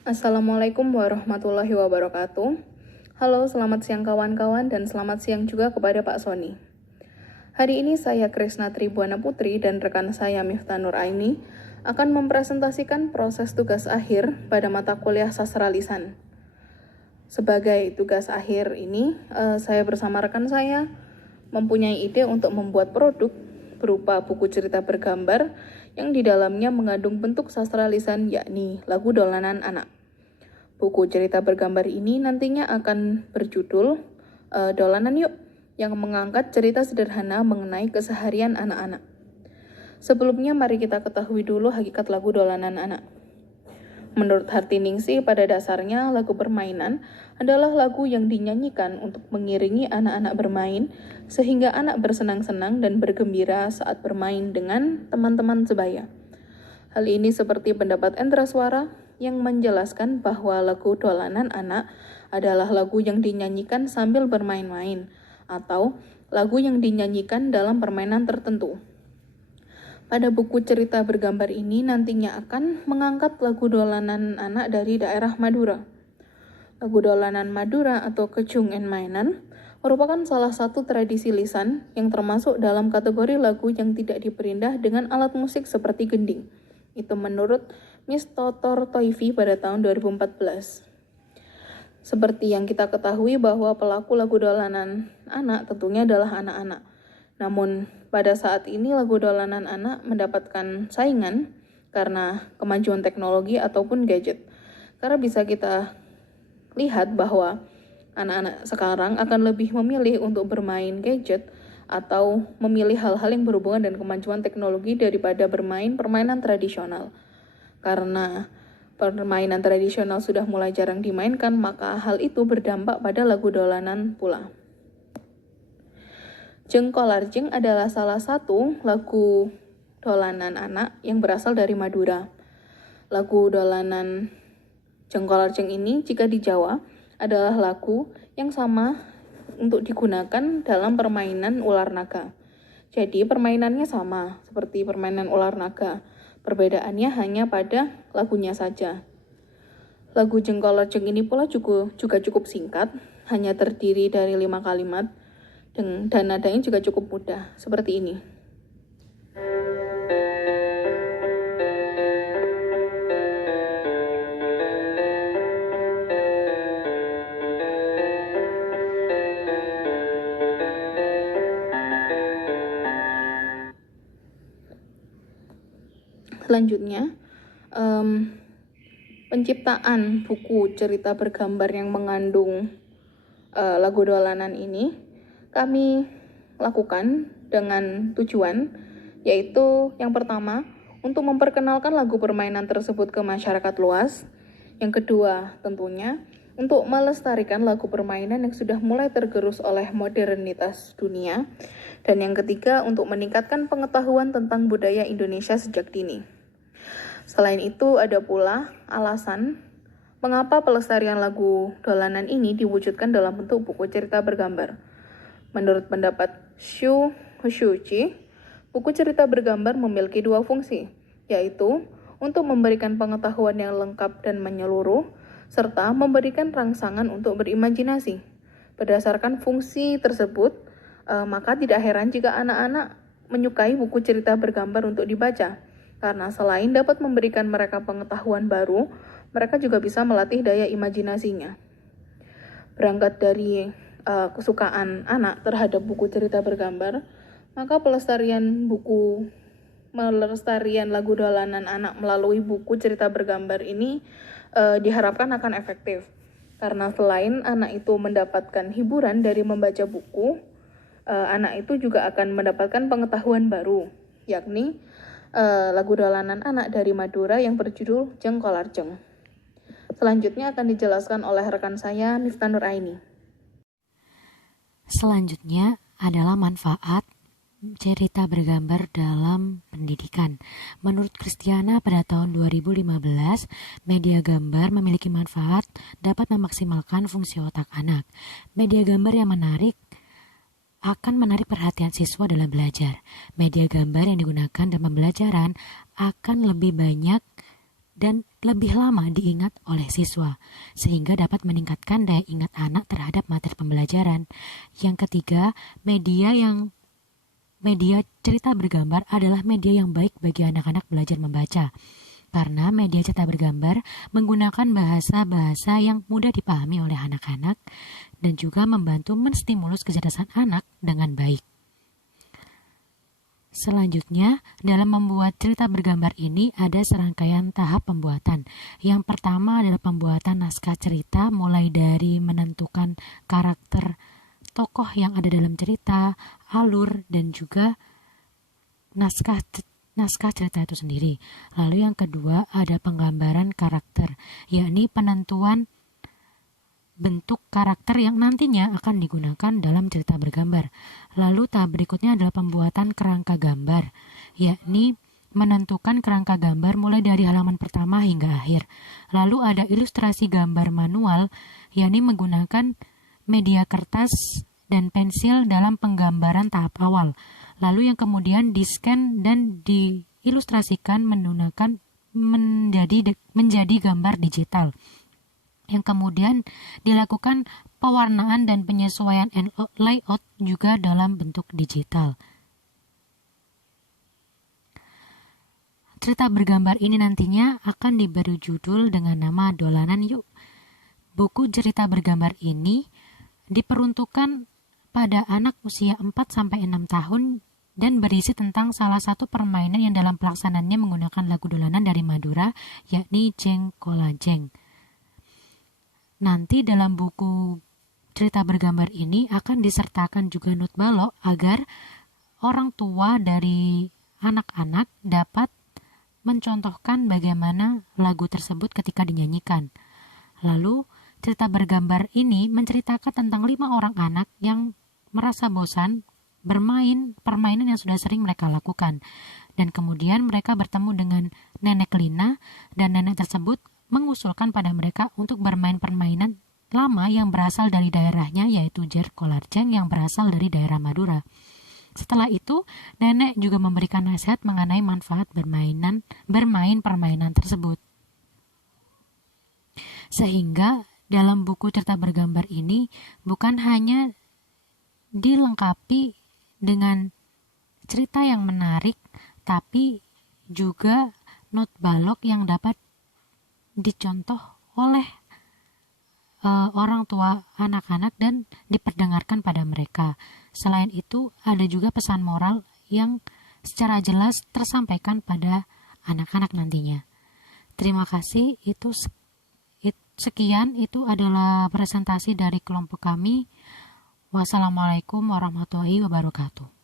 Assalamualaikum warahmatullahi wabarakatuh. Halo, selamat siang kawan-kawan dan selamat siang juga kepada Pak Sony. Hari ini saya Krisna Tribuana Putri dan rekan saya Miftah Nur Aini akan mempresentasikan proses tugas akhir pada mata kuliah Sastra Lisan. Sebagai tugas akhir ini, saya bersama rekan saya mempunyai ide untuk membuat produk berupa buku cerita bergambar yang di dalamnya mengandung bentuk sastra lisan yakni lagu dolanan anak. Buku cerita bergambar ini nantinya akan berjudul Dolanan Yuk, yang mengangkat cerita sederhana mengenai keseharian anak-anak. Sebelumnya mari kita ketahui dulu hakikat lagu dolanan anak. Menurut Hartiningsih, pada dasarnya lagu permainan adalah lagu yang dinyanyikan untuk mengiringi anak-anak bermain sehingga anak bersenang-senang dan bergembira saat bermain dengan teman-teman sebaya. Hal ini seperti pendapat Endra Suara yang menjelaskan bahwa lagu dolanan anak adalah lagu yang dinyanyikan sambil bermain-main atau lagu yang dinyanyikan dalam permainan tertentu. Pada buku cerita bergambar ini nantinya akan mengangkat lagu dolanan anak dari daerah Madura. Lagu dolanan Madura atau Kecung and Mainan merupakan salah satu tradisi lisan yang termasuk dalam kategori lagu yang tidak diperindah dengan alat musik seperti gending. Itu menurut Miss Totor Toifi pada tahun 2014. Seperti yang kita ketahui bahwa pelaku lagu dolanan anak tentunya adalah anak-anak. Namun pada saat ini lagu dolanan anak mendapatkan saingan karena kemajuan teknologi ataupun gadget. Karena bisa kita lihat bahwa anak-anak sekarang akan lebih memilih untuk bermain gadget atau memilih hal-hal yang berhubungan dengan kemajuan teknologi daripada bermain permainan tradisional. Karena permainan tradisional sudah mulai jarang dimainkan, maka hal itu berdampak pada lagu dolanan pula. Jengkolarjeng adalah salah satu lagu dolanan anak yang berasal dari Madura. Lagu dolanan Jengkolarjeng ini jika di Jawa adalah lagu yang sama untuk digunakan dalam permainan ular naga. Jadi permainannya sama seperti permainan ular naga. Perbedaannya hanya pada lagunya saja. Lagu Jengkolarjeng ini pula juga cukup singkat, hanya terdiri dari 5 kalimat. Dan nadanya juga cukup mudah, seperti ini. Selanjutnya, penciptaan buku cerita bergambar yang mengandung lagu dolanan ini kami lakukan dengan tujuan, yaitu yang pertama, untuk memperkenalkan lagu permainan tersebut ke masyarakat luas. Yang kedua, tentunya, untuk melestarikan lagu permainan yang sudah mulai tergerus oleh modernitas dunia. Dan yang ketiga, untuk meningkatkan pengetahuan tentang budaya Indonesia sejak dini. Selain itu, ada pula alasan mengapa pelestarian lagu dolanan ini diwujudkan dalam bentuk buku cerita bergambar. Menurut pendapat Shu Hushuchi, buku cerita bergambar memiliki dua fungsi, yaitu untuk memberikan pengetahuan yang lengkap dan menyeluruh, serta memberikan rangsangan untuk berimajinasi. Berdasarkan fungsi tersebut, maka tidak heran jika anak-anak menyukai buku cerita bergambar untuk dibaca, karena selain dapat memberikan mereka pengetahuan baru, mereka juga bisa melatih daya imajinasinya. Berangkat dari kesukaan anak terhadap buku cerita bergambar, maka pelestarian lagu dolanan anak melalui buku cerita bergambar ini diharapkan akan efektif. Karena selain anak itu mendapatkan hiburan dari membaca buku, anak itu juga akan mendapatkan pengetahuan baru, yakni lagu dolanan anak dari Madura yang berjudul Jengkolarjeng. Selanjutnya akan dijelaskan oleh rekan saya, Miftah Nur Aini. Selanjutnya adalah manfaat cerita bergambar dalam pendidikan. Menurut Kristiana pada tahun 2015, media gambar memiliki manfaat dapat memaksimalkan fungsi otak anak. Media gambar yang menarik akan menarik perhatian siswa dalam belajar. Media gambar yang digunakan dalam pembelajaran akan lebih banyak dan lebih lama diingat oleh siswa, sehingga dapat meningkatkan daya ingat anak terhadap materi pembelajaran. Yang ketiga, media cerita bergambar adalah media yang baik bagi anak-anak belajar membaca. Karena media cetak bergambar menggunakan bahasa-bahasa yang mudah dipahami oleh anak-anak dan juga membantu menstimulus kecerdasan anak dengan baik. Selanjutnya, dalam membuat cerita bergambar ini ada serangkaian tahap pembuatan. Yang pertama adalah pembuatan naskah cerita, mulai dari menentukan karakter tokoh yang ada dalam cerita, alur, dan juga naskah cerita itu sendiri. Lalu yang kedua ada penggambaran karakter, yakni penentuan bentuk karakter yang nantinya akan digunakan dalam cerita bergambar. Lalu tahap berikutnya adalah pembuatan kerangka gambar, yakni menentukan kerangka gambar mulai dari halaman pertama hingga akhir. Lalu ada ilustrasi gambar manual, yakni menggunakan media kertas dan pensil dalam penggambaran tahap awal. Lalu yang kemudian di-scan dan diilustrasikan menggunakan menjadi gambar digital. Yang kemudian dilakukan pewarnaan dan penyesuaian layout juga dalam bentuk digital. Cerita bergambar ini nantinya akan diberi judul dengan nama Dolanan Yuk. Buku cerita bergambar ini diperuntukkan pada anak usia 4-6 tahun dan berisi tentang salah satu permainan yang dalam pelaksanaannya menggunakan lagu dolanan dari Madura, yakni Jeng Kola Jeng. Nanti dalam buku cerita bergambar ini akan disertakan juga not balok agar orang tua dari anak-anak dapat mencontohkan bagaimana lagu tersebut ketika dinyanyikan. Lalu cerita bergambar ini menceritakan tentang 5 orang anak yang merasa bosan bermain permainan yang sudah sering mereka lakukan. Dan kemudian mereka bertemu dengan nenek Lina dan nenek tersebut mengusulkan pada mereka untuk bermain permainan lama yang berasal dari daerahnya, yaitu Jer Kolarjeng yang berasal dari daerah Madura. Setelah itu, nenek juga memberikan nasihat mengenai manfaat bermain permainan tersebut. Sehingga dalam buku cerita bergambar ini bukan hanya dilengkapi dengan cerita yang menarik, tapi juga not balok yang dapat dicontoh oleh orang tua anak-anak dan diperdengarkan pada mereka. Selain itu, ada juga pesan moral yang secara jelas tersampaikan pada anak-anak nantinya. Terima kasih, sekian itu adalah presentasi dari kelompok kami. Wassalamualaikum warahmatullahi wabarakatuh.